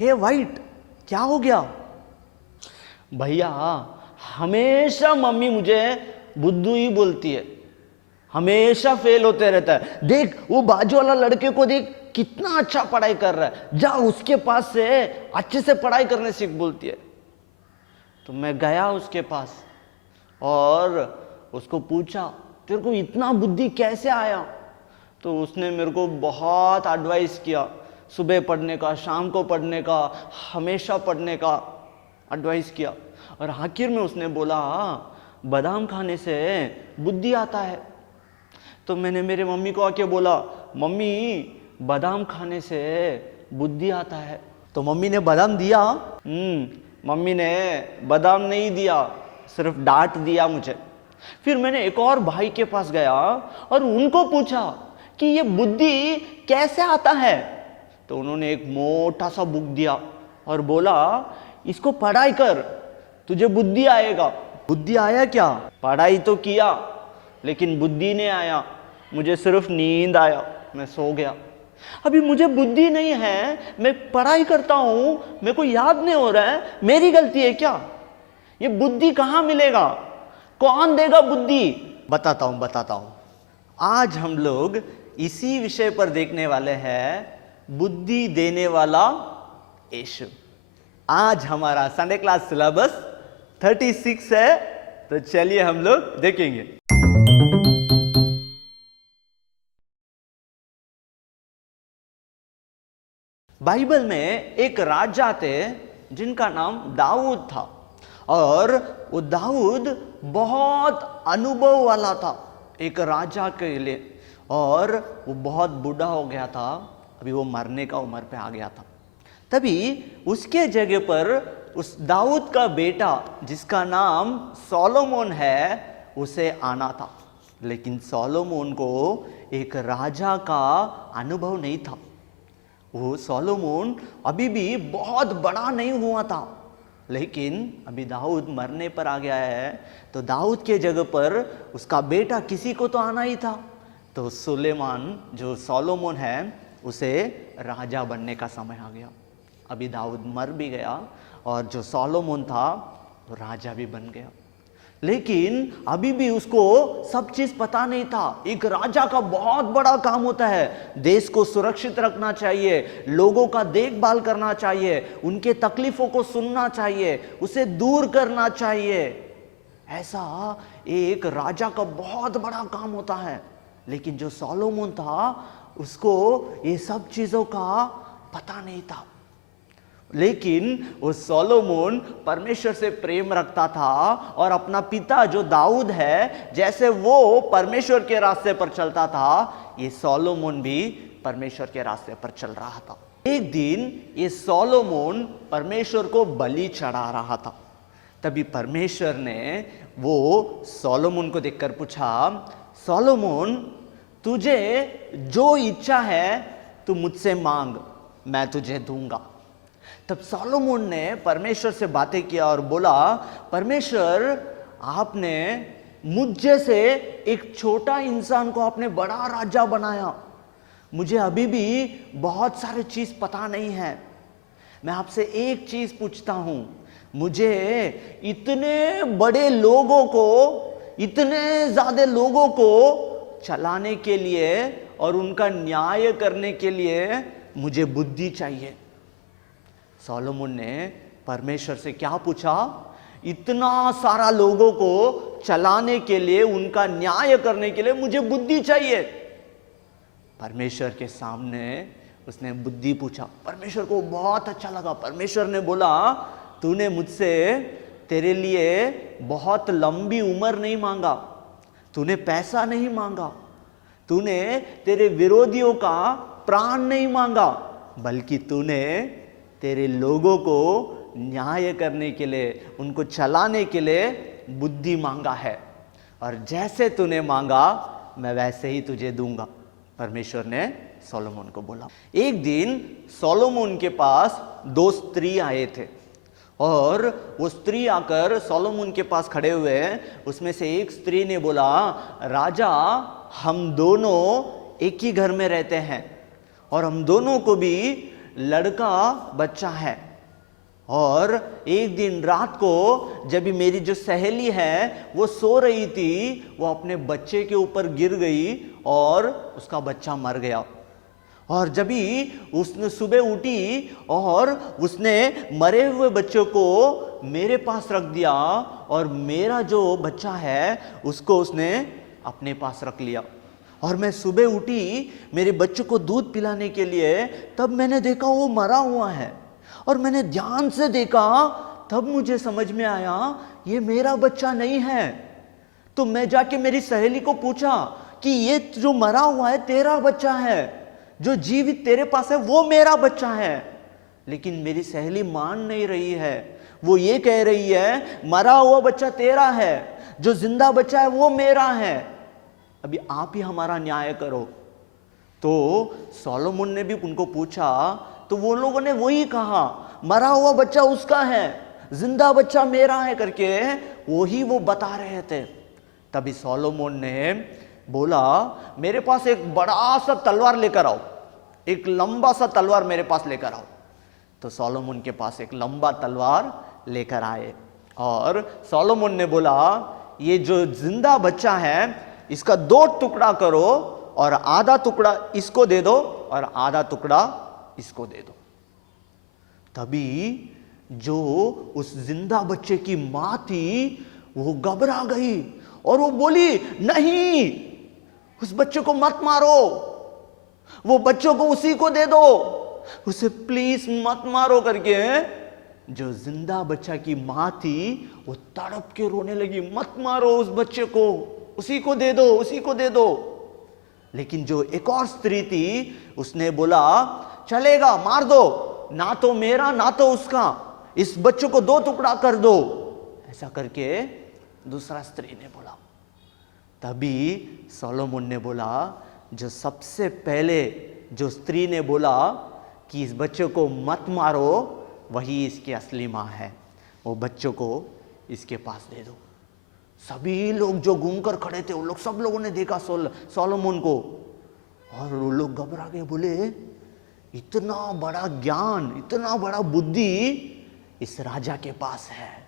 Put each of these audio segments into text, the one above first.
हे white, क्या हो गया? भैया हमेशा मम्मी मुझे बुद्धू ही बोलती है, हमेशा फेल होते रहता है। देख वो बाजू वाला लड़के को देख, कितना अच्छा पढ़ाई कर रहा है, जा उसके पास से अच्छे से पढ़ाई करने सीख बोलती है। तो मैं गया उसके पास और उसको पूछा, तेरे को इतना बुद्धि कैसे आया? तो उसने मेरे को बहुत एडवाइस किया, सुबह पढ़ने का, शाम को पढ़ने का, हमेशा पढ़ने का एडवाइस किया। और आखिर में उसने बोला बादाम खाने से बुद्धि आता है। तो मैंने मेरे मम्मी को आके बोला, मम्मी बादाम खाने से बुद्धि आता है। तो मम्मी ने बादाम दिया? मम्मी ने बादाम नहीं दिया, सिर्फ डांट दिया मुझे। फिर मैंने एक और भाई के पास गया और उनको पूछा कि ये बुद्धि कैसे आता है। तो उन्होंने एक मोटा सा बुक दिया और बोला, इसको पढ़ाई कर, तुझे बुद्धि आएगा। बुद्धि आया क्या? पढ़ाई तो किया लेकिन बुद्धि नहीं आया, मुझे सिर्फ नींद आया, मैं सो गया। अभी मुझे बुद्धि नहीं है, मैं पढ़ाई करता हूं, मेरे को याद नहीं हो रहा है, मेरी गलती है क्या? ये बुद्धि कहां मिलेगा? कौन देगा बुद्धि? बताता हूं। आज हम लोग इसी विषय पर देखने वाले हैं, बुद्धि देने वाला यीशु। आज हमारा संडे क्लास सिलेबस 36 है, तो चलिए हम लोग देखेंगे। बाइबल में एक राजा थे जिनका नाम दाऊद था, और वो दाऊद बहुत अनुभव वाला था एक राजा के लिए, और वो बहुत बूढ़ा हो गया था, अभी वो मरने का उम्र पे आ गया था। तभी उसके जगह पर उस दाऊद का बेटा जिसका नाम सोलोमन है, उसे आना था। लेकिन सोलोमन को एक राजा का अनुभव नहीं था। वो सोलोमन अभी भी बहुत बड़ा नहीं हुआ था, लेकिन अभी दाऊद मरने पर आ गया है, तो दाऊद के जगह पर उसका बेटा किसी को तो आना ही था। तो सुलेमान जो सोलोमन है, उसे राजा बनने का समय आ गया। अभी दाऊद मर भी गया और जो सोलोमन था वो राजा भी बन गया। लेकिन अभी भी उसको सब चीज पता नहीं था। एक राजा का बहुत बड़ा काम होता है, देश को सुरक्षित रखना चाहिए, लोगों का देखभाल करना चाहिए, उनके तकलीफों को सुनना चाहिए, उसे दूर करना चाहिए। ऐसा एक राजा का बहुत बड़ा काम होता है। लेकिन जो सोलोमन था, उसको ये सब चीजों का पता नहीं था। लेकिन वो सोलोमन परमेश्वर से प्रेम रखता था, और अपना पिता जो दाऊद है, जैसे वो परमेश्वर के रास्ते पर चलता था, ये सोलोमन भी परमेश्वर के रास्ते पर चल रहा था। एक दिन ये सोलोमन परमेश्वर को बलि चढ़ा रहा था। तभी परमेश्वर ने वो सोलोमन को देखकर पूछा, सोलोमन तुझे जो इच्छा है तू मुझसे मांग, मैं तुझे दूंगा। तब सोलोमन ने परमेश्वर से बातें किया और बोला, परमेश्वर आपने मुझ जैसे एक छोटा इंसान को आपने बड़ा राजा बनाया, मुझे अभी भी बहुत सारे चीज पता नहीं है। मैं आपसे एक चीज पूछता हूं, मुझे इतने बड़े लोगों को, इतने ज्यादा लोगों को चलाने के लिए और उनका न्याय करने के लिए मुझे बुद्धि चाहिए। सोलोमन ने परमेश्वर से क्या पूछा? इतना सारा लोगों को चलाने के लिए, उनका न्याय करने के लिए मुझे बुद्धि चाहिए। परमेश्वर के सामने उसने बुद्धि पूछा। परमेश्वर को बहुत अच्छा लगा। परमेश्वर ने बोला, तूने मुझसे तेरे लिए बहुत लंबी उम्र नहीं मांगा, तूने पैसा नहीं मांगा, तूने तेरे विरोधियों का प्राण नहीं मांगा, बल्कि तूने तेरे लोगों को न्याय करने के लिए, उनको चलाने के लिए बुद्धि मांगा है, और जैसे तूने मांगा मैं वैसे ही तुझे दूंगा। परमेश्वर ने सोलोमन को बोला। एक दिन सोलोमन के पास 2 स्त्री आए थे, और वो स्त्री आकर सोलोमन के पास खड़े हुए। उसमें से एक स्त्री ने बोला, राजा हम दोनों एक ही घर में रहते हैं, और हम दोनों को भी लड़का बच्चा है। और एक दिन रात को जब मेरी जो सहेली है वो सो रही थी, वो अपने बच्चे के ऊपर गिर गई और उसका बच्चा मर गया। और जब भी उसने सुबह उठी और उसने मरे हुए बच्चों को मेरे पास रख दिया और मेरा जो बच्चा है उसको उसने अपने पास रख लिया। और मैं सुबह उठी मेरे बच्चों को दूध पिलाने के लिए, तब मैंने देखा वो मरा हुआ है। और मैंने ध्यान से देखा, तब मुझे समझ में आया ये मेरा बच्चा नहीं है। तो मैं जाके मेरी सहेली को पूछा कि ये जो मरा हुआ है तेरा बच्चा है, जो जीवित तेरे पास है वो मेरा बच्चा है। लेकिन मेरी सहेली मान नहीं रही है, वो ये कह रही है मरा हुआ बच्चा तेरा है, जो जिंदा बच्चा है वो मेरा है। अभी आप ही हमारा न्याय करो। तो सोलोमन ने भी उनको पूछा, तो वो लोगों ने वही कहा, मरा हुआ बच्चा उसका है, जिंदा बच्चा मेरा है करके वही वो बता रहे थे। तभी सोलोमन ने बोला, मेरे पास एक बड़ा सा तलवार लेकर आओ, एक लंबा सा तलवार मेरे पास लेकर आओ। तो सोलोमन के पास एक लंबा तलवार लेकर आए और सोलोमन ने बोला, ये जो जिंदा बच्चा है इसका 2 टुकड़ा करो और आधा टुकड़ा इसको दे दो और आधा टुकड़ा इसको दे दो। तभी जो उस जिंदा बच्चे की मां थी वो घबरा गई और वो बोली, नहीं, उस बच्चे को मत मारो, वो बच्चों को उसी को दे दो, उसे प्लीज मत मारो करके। जो जिंदा बच्चा की मां थी वो तड़प के रोने लगी, मत मारो उस बच्चे को, उसी को दे दो, उसी को दे दो। लेकिन जो एक और स्त्री थी उसने बोला, चलेगा, मार दो, ना तो मेरा ना तो उसका, इस बच्चे को 2 टुकड़ा कर दो। ऐसा करके दूसरा स्त्री ने बोला। तभी सोलोमन ने बोला, जो सबसे पहले जो स्त्री ने बोला कि इस बच्चे को मत मारो, वही इसकी असली मां है, वो बच्चों को इसके पास दे दो। सभी लोग जो घूमकर खड़े थे, वो लोग, सब लोगों ने देखा सोलोमन को और वो लोग घबरा गए, बोले इतना बड़ा ज्ञान, इतना बड़ा बुद्धि इस राजा के पास है।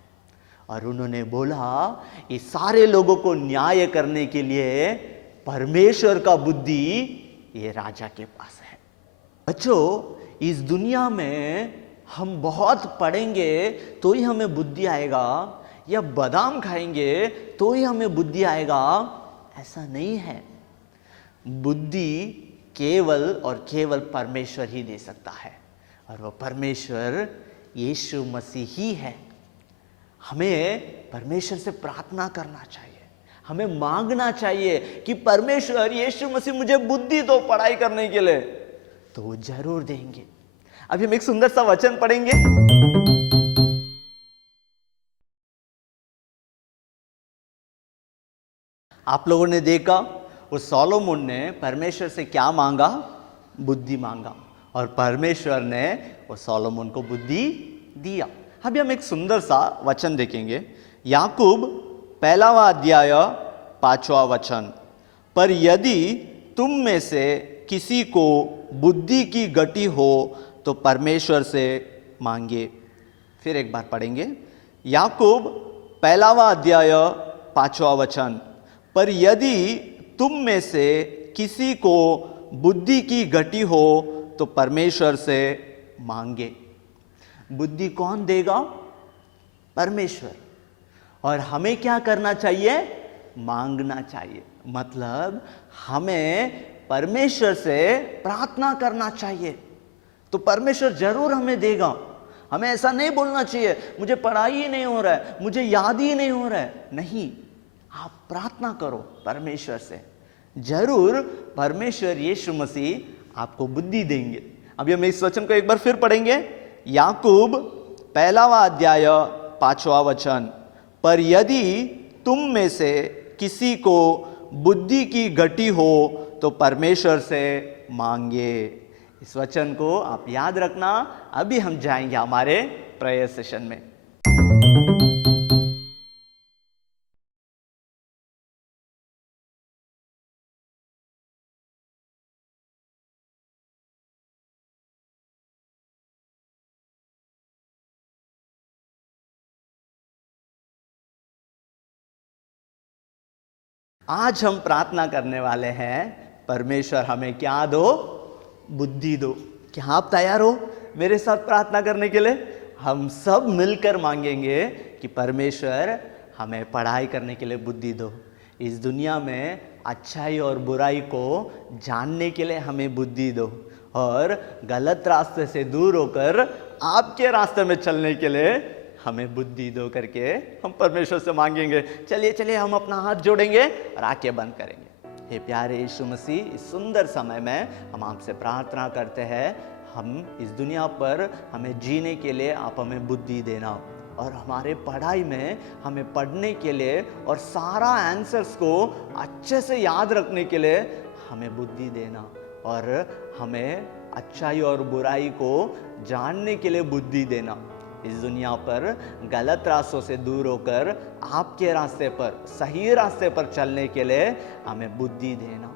और उन्होंने बोला, ये सारे लोगों को न्याय करने के लिए परमेश्वर का बुद्धि ये राजा के पास है। बच्चों, इस दुनिया में हम बहुत पढ़ेंगे तो ही हमें बुद्धि आएगा, या बादाम खाएंगे तो ही हमें बुद्धि आएगा, ऐसा नहीं है। बुद्धि केवल और केवल परमेश्वर ही दे सकता है, और वह परमेश्वर यीशु मसीह ही है। हमें परमेश्वर से प्रार्थना करना चाहिए, हमें मांगना चाहिए कि परमेश्वर यीशु मसीह मुझे बुद्धि दो पढ़ाई करने के लिए, तो वो जरूर देंगे। अभी हम एक सुंदर सा वचन पढ़ेंगे। आप लोगों ने देखा उस सोलोमन ने परमेश्वर से क्या मांगा? बुद्धि मांगा, और परमेश्वर ने उस सोलोमन को बुद्धि दिया। अभी हम एक सुंदर सा वचन देखेंगे, याकूब 1वां अध्याय 5वां वचन। पर यदि तुम में से किसी को बुद्धि की गति हो तो परमेश्वर से मांगे। फिर एक बार पढ़ेंगे, याकूब 1वां अध्याय 5वां वचन। पर यदि तुम में से किसी को बुद्धि की गति हो तो परमेश्वर से मांगे। बुद्धि कौन देगा? परमेश्वर। और हमें क्या करना चाहिए? मांगना चाहिए। मतलब हमें परमेश्वर से प्रार्थना करना चाहिए, तो परमेश्वर जरूर हमें देगा। हमें ऐसा नहीं बोलना चाहिए मुझे पढ़ाई ही नहीं हो रहा है, मुझे याद ही नहीं हो रहा है। नहीं, आप प्रार्थना करो परमेश्वर से, जरूर परमेश्वर यीशु मसीह आपको बुद्धि देंगे। अभी हम इस वचन को एक बार फिर पढ़ेंगे, याकूब 1वां अध्याय 5वां वचन। पर यदि तुम में से किसी को बुद्धि की गति हो तो परमेश्वर से मांगे। इस वचन को आप याद रखना। अभी हम जाएंगे हमारे प्रेयर सेशन में। आज हम प्रार्थना करने वाले हैं, परमेश्वर हमें क्या दो? बुद्धि दो। क्या आप तैयार हो मेरे साथ प्रार्थना करने के लिए? हम सब मिलकर मांगेंगे कि परमेश्वर हमें पढ़ाई करने के लिए बुद्धि दो। इस दुनिया में अच्छाई और बुराई को जानने के लिए हमें बुद्धि दो, और गलत रास्ते से दूर होकर आपके रास्ते में चलने के लिए हमें बुद्धि दो करके हम परमेश्वर से मांगेंगे। चलिए चलिए हम अपना हाथ जोड़ेंगे और आंखें बंद करेंगे। हे प्यारे यीशु मसीह, इस सुंदर समय में हम आपसे प्रार्थना करते हैं, हम इस दुनिया पर हमें जीने के लिए आप हमें बुद्धि देना, और हमारे पढ़ाई में हमें पढ़ने के लिए और सारा आंसर्स को अच्छे से याद रखने के लिए हमें बुद्धि देना, और हमें अच्छाई और बुराई को जानने के लिए बुद्धि देना। इस दुनिया पर गलत रास्तों से दूर होकर आपके रास्ते पर, सही रास्ते पर चलने के लिए हमें बुद्धि देना।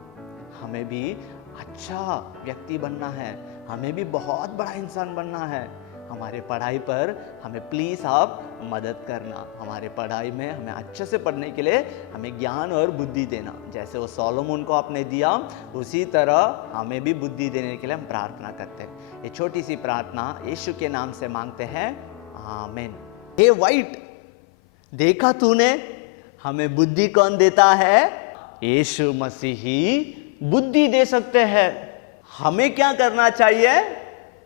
हमें भी अच्छा व्यक्ति बनना है, हमें भी बहुत बड़ा इंसान बनना है। हमारे पढ़ाई पर हमें प्लीज़ आप मदद करना। हमारे पढ़ाई में हमें अच्छे से पढ़ने के लिए हमें ज्ञान और बुद्धि देना। जैसे वो सोलोमन को आपने दिया, उसी तरह हमें भी बुद्धि देने के लिए हम प्रार्थना करते हैं। ये छोटी सी प्रार्थना यीशु के नाम से मांगते हैं, आमीन। हे वाइट, देखा तूने हमें बुद्धि कौन देता है? यीशु मसीह ही बुद्धि दे सकते हैं। हमें क्या करना चाहिए?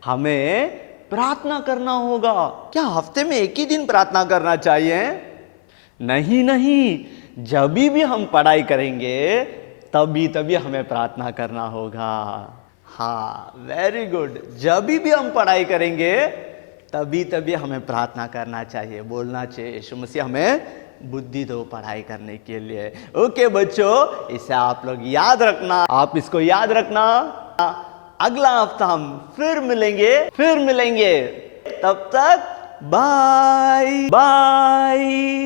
हमें प्रार्थना करना होगा। क्या हफ्ते में एक ही दिन प्रार्थना करना चाहिए? नहीं नहीं, जब भी हम पढ़ाई करेंगे तभी हमें प्रार्थना करना होगा। हाँ, वेरी गुड। जब भी हम पढ़ाई करेंगे तभी हमें प्रार्थना करना चाहिए, बोलना चाहिए यीशु मसीह हमें बुद्धि दो पढ़ाई करने के लिए। ओके बच्चों, इसे आप लोग याद रखना, आप इसको याद रखना। अगला हफ्ता हम फिर मिलेंगे। तब तक बाय बाय।